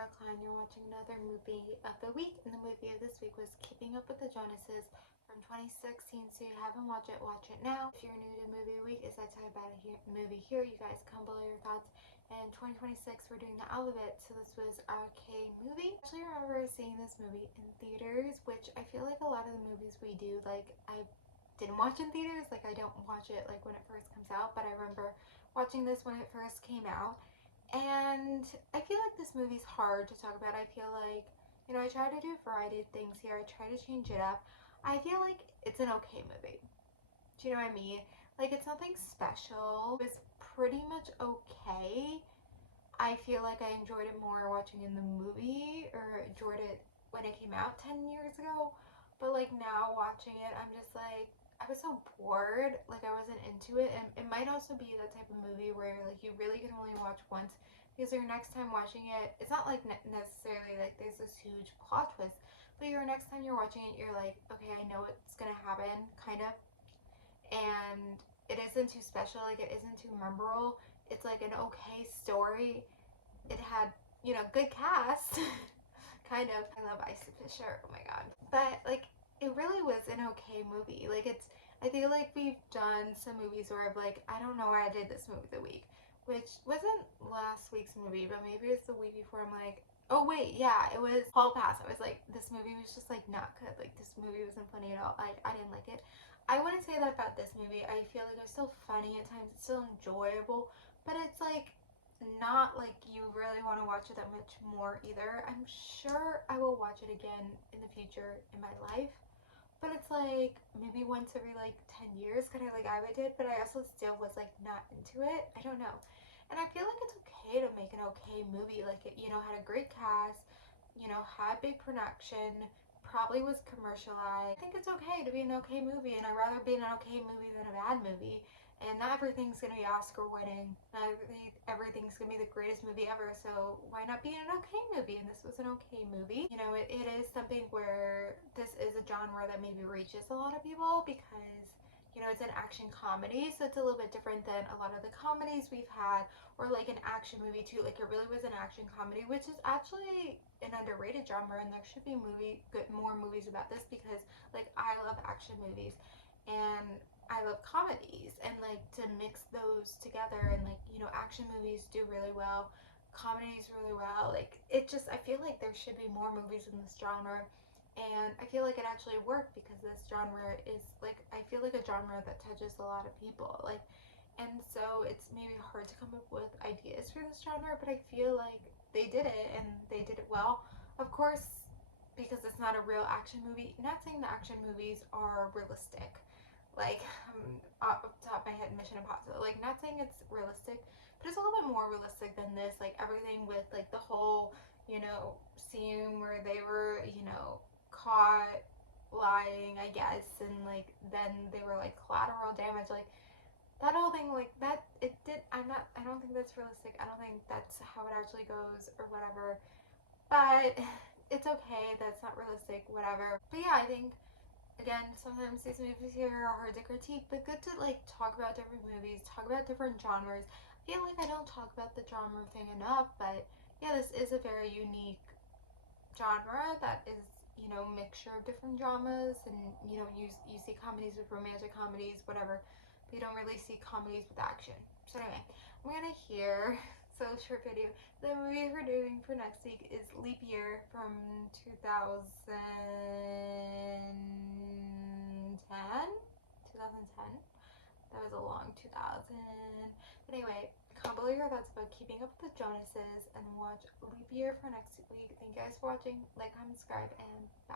Sarah Klein. You're watching another movie of the week, and the movie of this week was Keeping Up with the Jonases from 2016. So if you haven't watched it, watch it now. If you're new to Movie Week, as I talk about a movie here, you guys come below your thoughts. In 2026, we're doing the alphabet, so this was our K movie. I actually remember seeing this movie in theaters, which I feel like a lot of the movies we do, like, I didn't watch in theaters. Like, I don't watch it like when it first comes out, but I remember watching this when it first came out. And I feel like this movie's hard to talk about. I feel like, I try to do a variety of things here. I try to change it up. I feel like it's an okay movie. Do you know what I mean? Like, it's nothing special. It was pretty much okay. I feel like I enjoyed it more watching in the movie, or enjoyed it when it came out 10 years ago. But like now watching it, I'm just like, I was so bored. Like, I wasn't into it. And it might also be the type of movie where like you really can only watch once, because your next time watching it, it's not like necessarily like there's this huge plot twist, but your next time you're watching it, you're like, okay, I know what's gonna happen, kind of. And it isn't too special, like it isn't too memorable. It's like an okay story. It had, good cast. Kind of. I love Isla Fisher. Oh my god. But like, it really was an okay movie. Like, I feel like we've done some movies where I'm like, I don't know why I did this movie of the week, which wasn't last week's movie, but maybe it's the week before. I'm like, oh wait, yeah, it was Hall Pass. I was like, this movie was just like not good. Like, this movie wasn't funny at all. I didn't like it. I wouldn't say that about this movie. I feel like it's still funny at times. It's still enjoyable, but it's like not like you really want to watch it that much more either. I'm sure I will watch it again in the future in my life, but it's like maybe once every like 10 years, kind of like I did, but I also still was like not into it. I don't know. And I feel like it's okay to make an okay movie. Like, it, had a great cast, had big production, probably was commercialized. I think it's okay to be an okay movie, and I'd rather be in an okay movie than a bad movie. And not everything's gonna be Oscar winning. Not everything's gonna be the greatest movie ever. So why not be in an okay movie? And this was an okay movie. It is something where this is a genre that maybe reaches a lot of people because it's an action comedy, so it's a little bit different than a lot of the comedies we've had, or like an action movie too. Like, it really was an action comedy, which is actually an underrated genre, and there should be more movies about this, because like I love action movies and I love comedies, and like to mix those together, and like action movies do really well, comedies really well. Like, I feel like there should be more movies in this genre, and I feel like it actually worked because this genre is like, I feel like a genre that touches a lot of people. Like, and so it's maybe hard to come up with ideas for this genre, but I feel like they did it, and they did it well. Of course, because it's not a real action movie. Not saying the action movies are realistic. Like, off the top of my head, Mission Impossible. Like, not saying it's realistic, but it's a little bit more realistic than this. Like, everything with like the whole, scene where they were, caught lying, I guess, and like then they were like collateral damage. Like, that whole thing, like that, it did. I don't think that's realistic. I don't think that's how it actually goes or whatever. But it's okay. That's not realistic. Whatever. But yeah, I think, again, sometimes these movies here are hard to critique, but good to like talk about different movies, talk about different genres. I feel like I don't talk about the genre thing enough, but yeah, this is a very unique genre that is, mixture of different dramas, and you see comedies with romantic comedies, whatever, but you don't really see comedies with action. So anyway, I'm gonna hear so short video. The movie we're doing for next week is Leap Year from 2010. That was a long 2000. But anyway, comment below your thoughts about Keeping Up with the Jonases, and watch Leap Year for next week. Thank you guys for watching. Like, comment, subscribe, and bye.